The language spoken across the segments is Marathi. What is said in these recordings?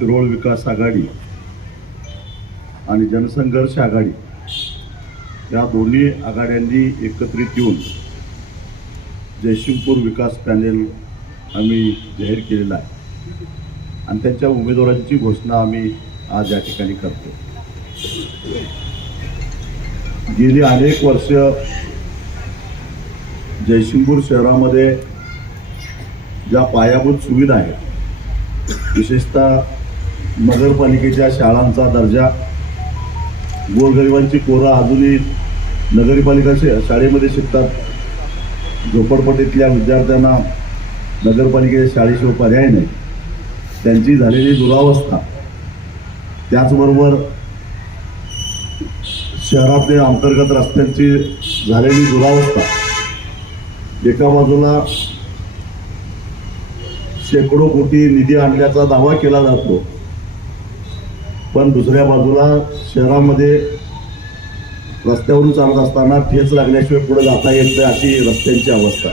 शिरोळ विकास आघाडी आणि जनसंघर्ष आघाडी या दोन्ही आघाड्यांनी एकत्रित येऊन जयसिंगपूर विकास पॅनेल आम्ही जाहीर केलेला आहे आणि त्यांच्या उमेदवारांची घोषणा आम्ही आज या ठिकाणी करतो गेली अनेक वर्ष जयसिंगपूर शहरामध्ये ज्या पायाभूत सुविधा आहेत विशेषतः नगरपालिकेच्या शाळांचा दर्जा गोरगरिबांची कोरा अजूनही नगरपालिका शाळेमध्ये शिकतात झोपडपट्टीतल्या विद्यार्थ्यांना नगरपालिकेच्या शाळेशिवाय पर्याय नाही त्यांची झालेली दुरावस्था त्याचबरोबर शहरातल्या अंतर्गत रस्त्यांची झालेली दुरावस्था एका बाजूला शेकडो कोटी निधी आणल्याचा दावा केला जातो पण दुसऱ्या बाजूला शहरामध्ये रस्त्यावरून चालत असताना ठेच लागल्याशिवाय पुढे जाता येत नाही अशी रस्त्यांची अवस्था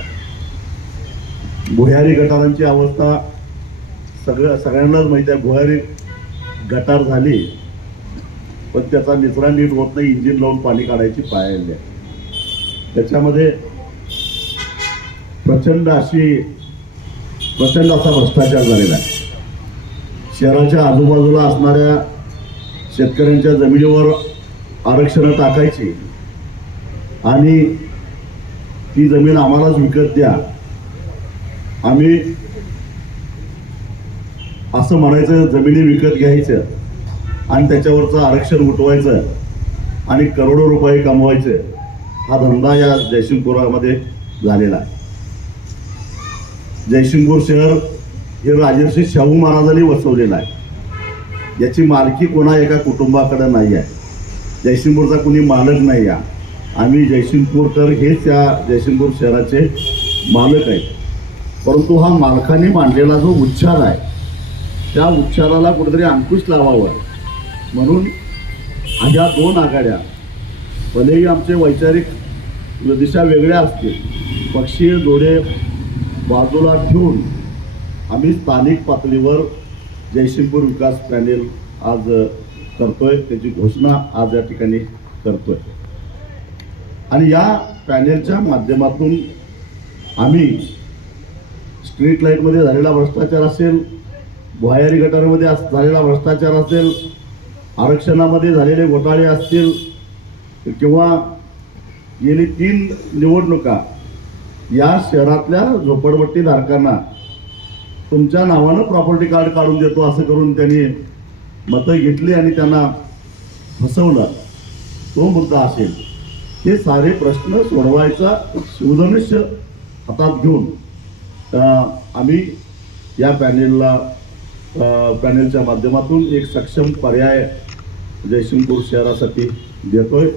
भुयारी गटारांची अवस्था सगळ्या सगळ्यांनाच माहिती आहे भुयारी गटार झाली पण त्याचा निचरा नीट होत नाही इंजिन लावून पाणी काढायची पायाली त्याच्यामध्ये प्रचंड अशी प्रचंड असा भ्रष्टाचार झालेला आहे शहराच्या आजूबाजूला असणाऱ्या शेतकऱ्यांच्या जमिनीवर आरक्षणं टाकायची आणि ती जमीन आम्हालाच विकत द्या आम्ही असं म्हणायचं जमिनी विकत घ्यायचं आणि त्याच्यावरचं आरक्षण उठवायचं आणि करोडो रुपये कमवायचे हा धंदा या जयसिंगपुरामध्ये झालेला आहे जयसिंगपूर शहर हे राजर्षी शाहू महाराजांनी वसवलेलं आहे याची मालकी कोणा एका कुटुंबाकडे नाही आहे जयसिंगपूरचा कोणी मालक नाही आहे आम्ही जयसिंगपूरकर हेच या जयसिंगपूर शहराचे मालक आहेत परंतु हा मालकाने मांडलेला जो उच्चार आहे त्या उच्चाराला कुठेतरी अंकुश लावावा म्हणून ह्या दोन आघाड्या भलेही आमचे वैचारिक दिशा वेगळ्या असतील पक्षीय जोडे बाजूला ठेवून आम्ही स्थानिक पातळीवर जयसिंगपूर विकास पॅनेल आज करतोय त्याची घोषणा आज या ठिकाणी करतोय आणि या पॅनेलच्या माध्यमातून आम्ही स्ट्रीट लाईटमध्ये झालेला भ्रष्टाचार असेल भुयारी गटारमध्ये झालेला भ्रष्टाचार असेल आरक्षणामध्ये झालेले घोटाळे असतील किंवा गेली तीन निवडणुका या शहरातल्या झोपडपट्टीधारकांना तुमच्या नावानं प्रॉपर्टी कार्ड काढून देतो असं करून त्यांनी मतं घेतली आणि त्यांना फसवलं तो मुद्दा असेल हे सारे प्रश्न सोडवायचा शिवधनुष्य हातात घेऊन आम्ही या पॅनेलला पॅनेलच्या माध्यमातून एक सक्षम पर्याय जयसिंगपूर शहरासाठी देतोय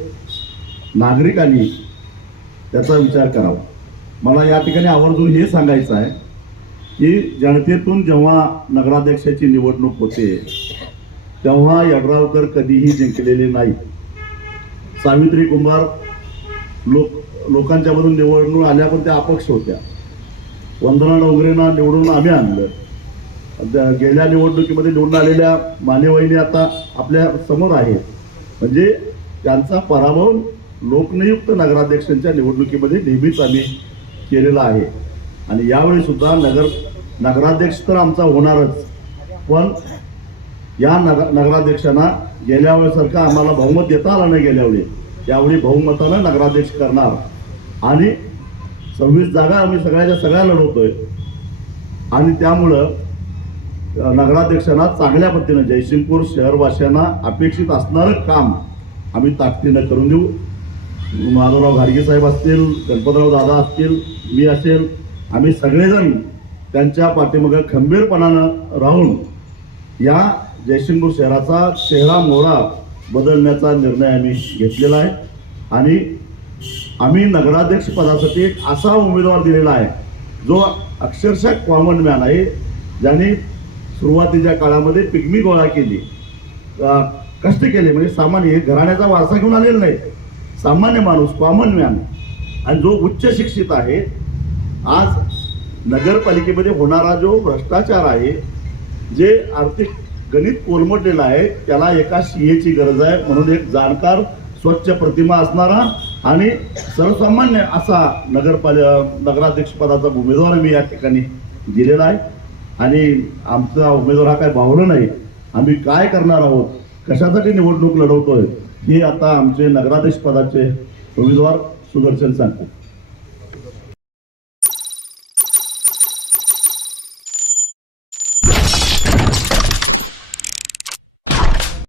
नागरिकांनी त्याचा विचार करावा मला या ठिकाणी आवर्जून हे सांगायचं आहे की जनतेतून जेव्हा नगराध्यक्षाची निवडणूक होते तेव्हा यड्रावकर कधीही जिंकलेले नाही सावित्री कुंभार लोक लोकांच्यामधून निवडणूक आल्या पण त्या अपक्ष होत्या वंदना डोंगरेंना निवडून आम्ही आणलं गेल्या निवडणुकीमध्ये निवडून आलेल्या मानेवाईने आता आपल्या समोर आहेत म्हणजे त्यांचा पराभव लोकनियुक्त नगराध्यक्षांच्या निवडणुकीमध्ये नेहमीच आम्ही केलेला आहे आणि यावेळी सुद्धा नगर नगराध्यक्ष तर आमचा होणारच पण या नगर नगराध्यक्षांना गेल्या वेळेसारखं आम्हाला बहुमत देता आलं नाही गेल्यावेळी वेळी यावेळी बहुमतानं नगराध्यक्ष करणार आणि सव्वीस जागा आम्ही सगळ्याच्या सगळ्या लढवतोय आणि त्यामुळं नगराध्यक्षांना चांगल्या पद्धतीनं जयसिंगपूर शहरवासियांना अपेक्षित असणारं काम आम्ही ताकदीनं करून देऊ माधवराव घाडगे साहेब असतील गणपतराव दादा असतील मी असेल आम्ही सगळेजण त्यांच्या पाठीमागं खंबीरपणानं राहून या जयसिंगपूर शहराचा चेहरा मोहरा बदलण्याचा निर्णय आम्ही घेतलेला आहे आणि आम्ही नगराध्यक्ष पदासाठी एक असा उमेदवार दिलेला आहे जो अक्षरशः कॉमन मॅन आहे ज्याने सुरुवातीच्या काळामध्ये पिकमी गोळा केली कष्ट केले म्हणजे सामान्य घराण्याचा वारसा घेऊन आलेला नाही सामान्य माणूस कॉमन मॅन आणि जो उच्च शिक्षित आहे आज नगरपालिकेमध्ये होणारा जो भ्रष्टाचार आहे जे आर्थिक गणित कोलमडलेलं आहे त्याला एका सीएची गरज आहे म्हणून एक जाणकार स्वच्छ प्रतिमा असणारा आणि सर्वसामान्य असा नगरपाल नगराध्यक्षपदाचा उमेदवार मी या ठिकाणी दिलेला आहे आणि आमचा उमेदवार हा काय भावलं नाही आम्ही काय करणार आहोत कशासाठी निवडणूक लढवतोय हे आता आमचे नगराध्यक्षपदाचे उमेदवार सुदर्शन सांगतो